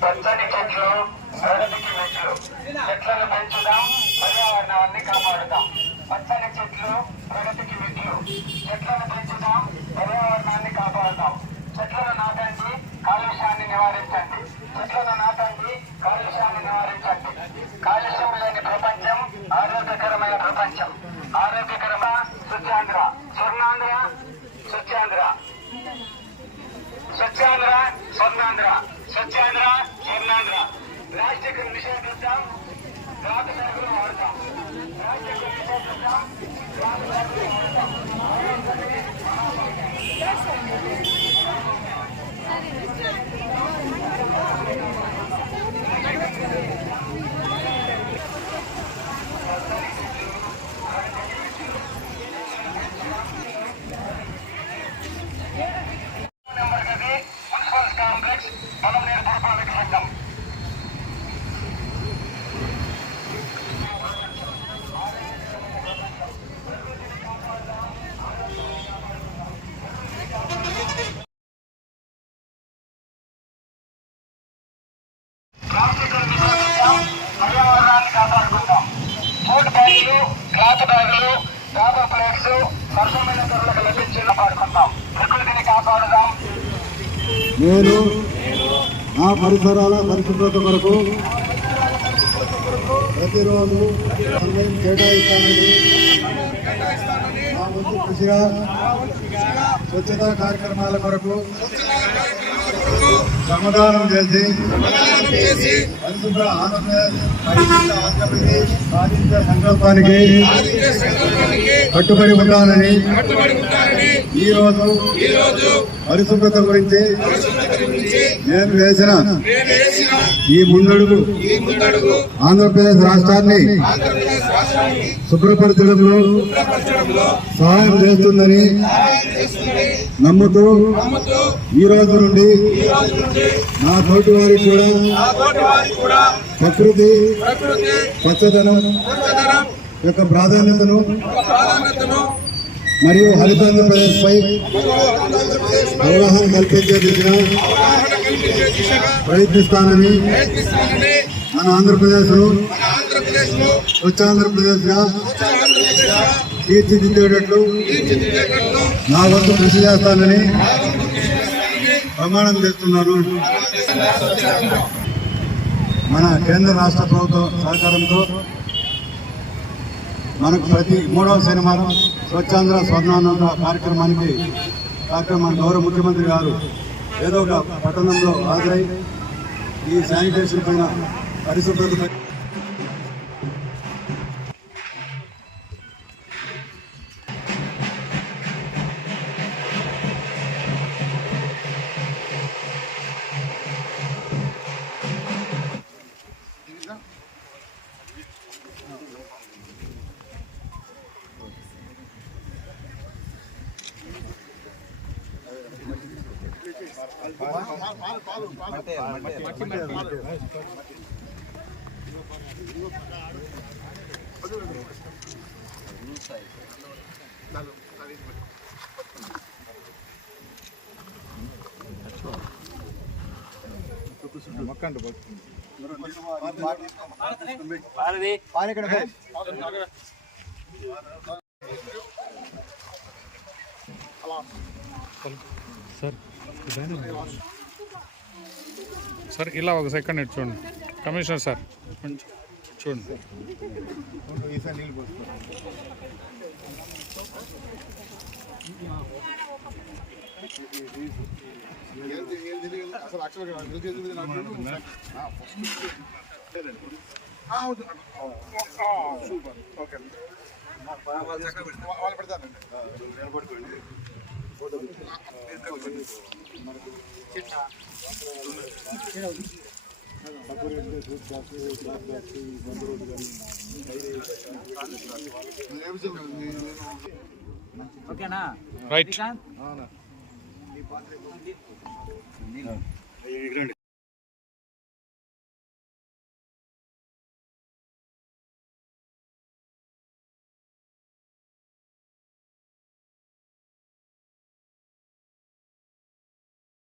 పచ్చని చెట్లు ప్రగతికి మెట్లు చెట్లను పెంచుదాం పర్యావరణాన్ని కాపాడుదాం పచ్చని చెట్లు ప్రగతికి మెట్లు చెట్లను పెంచుదాం పర్యావరణాన్ని కాపాడుదాం చెట్లను నాటండి కాలుష్యాన్ని నివారించండి చెట్లను నాటండి కాలుష్యాన్ని నివారించండి కాలుష్యం లేని ప్రపంచం ఆరోగ్యకరమైన ప్రపంచం. ఆరోగ్యకరమ స్వచ్ఛాంధ్ర స్వర్ణాంధ్ర స్వచ్ఛాంధ్ర స్వచ్ఛాంధ్ర స్వర్ణాంధ్ర స్వచ్ఛాంధ్ర స్వర్ణాంధ్ర ప్లాస్టిక్ నిషేధిద్దాం రాత బ్యాగులు వాడతాం ప్లాస్టిక్ నిషేధిద్దాం రాత బ్యాగులు వాడతాం నెంబర్ ప్లేట్స్ ధరలకు ప్రకృతిని కాపాడుదాం. నేను నా పరిసరాల పరిశుభ్రత కొరకు ప్రతిరోజు సమయం కేటాయిస్తానని నా ముందు కృషిగా స్వచ్ఛతా కార్యక్రమాల కొరకు శ్రమదానం చేసి పరిశుభ్ర ఆంధ్రప్రదేశ్ పరిశుభ్ర ఆంధ్రప్రదేశ్ సాధించే సంకల్పానికి కట్టుబడి ఉంటానని ఈ రోజు పరిశుభ్రత గురించి నేను వేసిన ఈ ముందడుగు ఆంధ్రప్రదేశ్ రాష్ట్రాన్ని శుభ్రపరచడంలో సహాయం చేస్తుందని నమ్ముతూ ఈ రోజు నుండి నా తోటి వారికి కూడా ప్రకృతి పచ్చదనం యొక్క ప్రాధాన్యతను మరియు హరితాంధ్రప్రదేశ్ పై అవగాహన కల్పించే దిశగా ప్రయత్నిస్తానని మన ఆంధ్రప్రదేశ్ ను స్వచ్ఛాంధ్రప్రదేశ్గా తీర్చిదిద్దేటట్లు నా వంతు కృషి చేస్తానని ప్రమాణం చేస్తున్నాను మన కేంద్ర రాష్ట్ర ప్రభుత్వం సహకారంతో మనకు ప్రతి మూడవ శనివారం స్వచ్ఛాంధ్ర స్వర్ణానంద కార్యక్రమానికి కార్యక్రమాన్ని గౌరవ ముఖ్యమంత్రి గారు ఏదో ఒక పట్టణంలో హాజరై ఈ శానిటేషన్ పైన పరిశుభ్రత పై సార్ ఇలా ఒక సెకండ్ ఇటు చూడండి. కమిషనర్ సార్ కొంచెం చూడండి. ఓకేనా? రైట్.